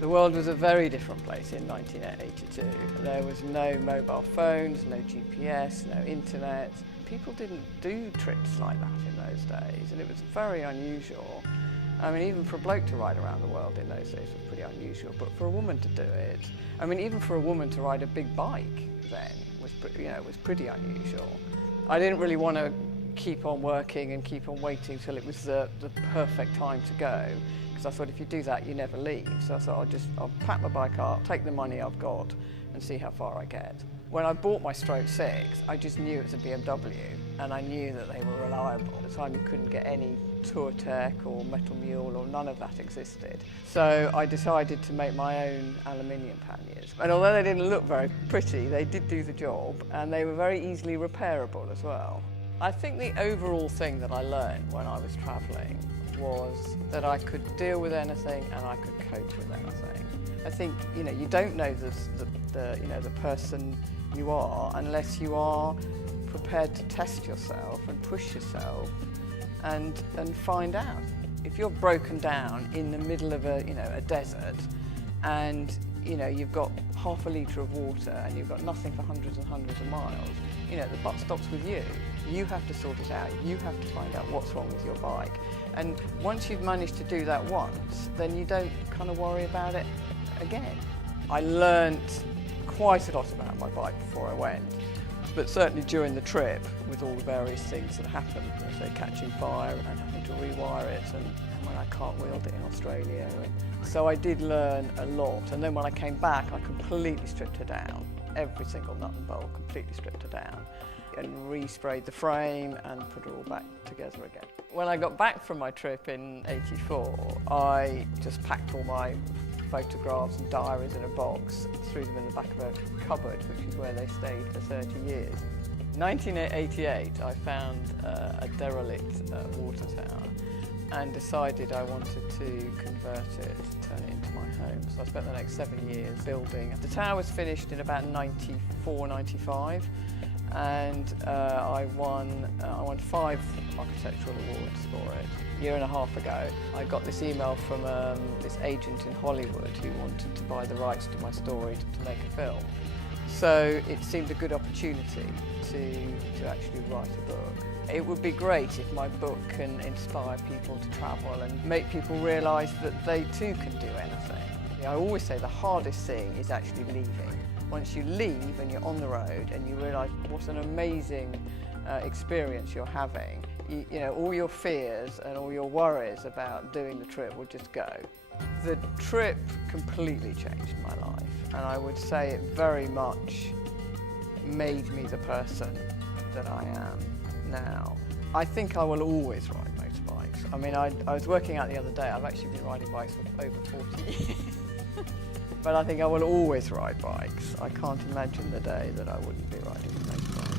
The world was a very different place in 1982. There was no mobile phones, no GPS, no internet. People didn't do trips like that in those days, and it was very unusual. I mean, even for a bloke to ride around the world in those days was pretty unusual, but for a woman to do it, I mean, even for a woman to ride a big bike then was pretty unusual. I didn't really want to keep on working and keep on waiting till it was the perfect time to go, because I thought if you do that, you never leave. So I thought I'll pack my bike up, take the money I've got, and see how far I get. When I bought my Stroke 6, I just knew it was a BMW, and I knew that they were reliable. At the time, you couldn't get any Tour Tech or Metal Mule, or none of that existed. So I decided to make my own aluminium panniers. And although they didn't look very pretty, they did do the job, and they were very easily repairable as well. I think the overall thing that I learned when I was travelling was that I could deal with anything and I could cope with anything. I think you don't know the person you are unless you are prepared to test yourself and push yourself and find out. If you're broken down in the middle of a desert and you've got half a litre of water and you've got nothing for hundreds and hundreds of miles, the buck stops with you. You have to sort it out. You have to find out what's wrong with your bike. And once you've managed to do that once, then you don't kind of worry about it again. I learnt quite a lot about my bike before I went, but certainly during the trip, with all the various things that happened, say catching fire and having to rewire it, and when I cartwheeled it in Australia. So I did learn a lot, and then when I came back, I completely stripped her down. Every single nut and bolt, completely stripped her down, and re-sprayed the frame and put her all back together again. When I got back from my trip in '84, I just packed all my photographs and diaries in a box, threw them in the back of a cupboard, which is where they stayed for 30 years. In 1988, I found a derelict water tower and decided I wanted to convert it, turn it into my home. So I spent the next 7 years building. The tower was finished in about 94, 95, and I won 5 architectural awards for it. A year and a half ago, I got this email from this agent in Hollywood who wanted to buy the rights to my story to make a film. So it seemed a good opportunity to actually write a book. It would be great if my book can inspire people to travel and make people realise that they too can do anything. I always say the hardest thing is actually leaving. Once you leave and you're on the road and you realise what an amazing experience you're having, all your fears and all your worries about doing the trip will just go. The trip completely changed my life, and I would say it very much made me the person that I am now. I think I will always ride motorbikes. I mean, I was working out the other day, I've actually been riding bikes for over 40 years. But I think I will always ride bikes. I can't imagine the day that I wouldn't be riding a motorbike.